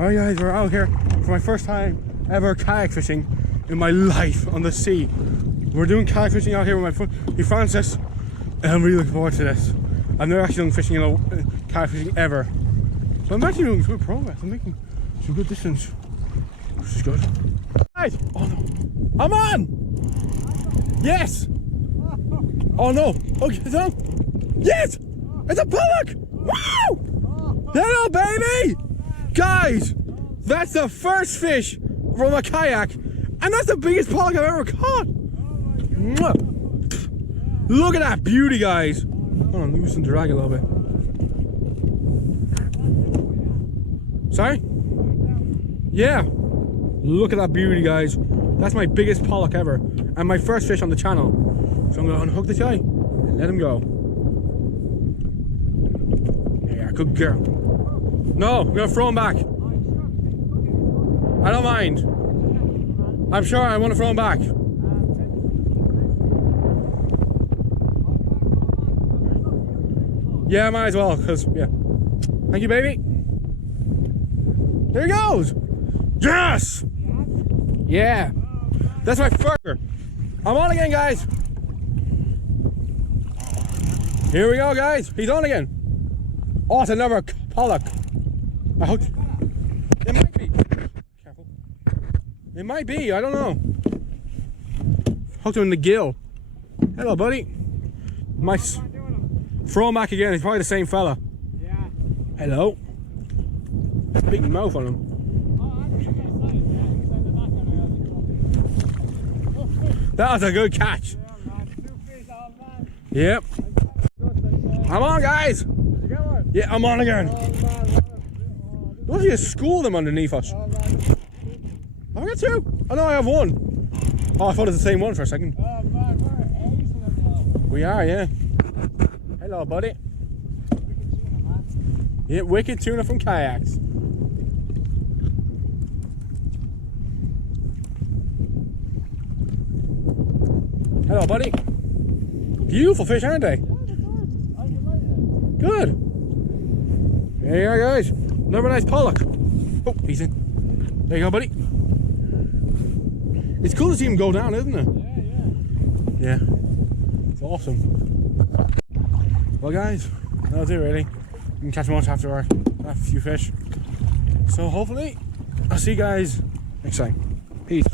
Alright guys, we're out here for my first time ever kayak fishing in my life on the sea. We're doing kayak fishing out here with my friend Francis, and I'm really looking forward to this. I've never actually done fishing kayak fishing ever. So I'm actually doing good progress. I'm making some good distance, which is good. Guys, oh no, I'm on! Yes! Oh no, okay, it's on! Yes! It's a pollock! Wow! Hello baby! Guys, that's the first fish from a kayak, and that's the biggest pollock I've ever caught. Look at that beauty, guys. Hold on, loosen the drag a little bit. Sorry? Yeah. Look at that beauty, guys. That's my biggest pollock ever, and my first fish on the channel. So I'm gonna unhook the guy and let him go. Yeah, good girl. No, I'm gonna throw him back. I don't mind. I'm sure I want to throw him back. Yeah, I might as well, because, yeah. Thank you, baby. There he goes. Yes! Yeah. That's my first. I'm on again, guys. Here we go, guys. He's on again. Oh, it's another pollock. I hope it might be. Careful. It might be. I don't know. Hooked him in the gill. Hello, buddy. Nice. Throw him back again. He's probably the same fella. Yeah. Hello. Big mouth on him. That was a good catch. Yep. I'm on, guys. Yeah, I'm on again. What if you school them underneath us? Have I got two? Oh no, I have one. Oh, I thought it was the same one for a second. We are, yeah. Hello, buddy. Yeah, wicked tuna from kayaks. Hello, buddy. Beautiful fish, aren't they? Good. There you are, guys. Another nice pollock. Oh, he's in. There you go, buddy. It's cool to see him go down, isn't it? Yeah. It's awesome. Well, guys, that was it, really. We can catch much after our few fish. So hopefully, I'll see you guys next time. Peace.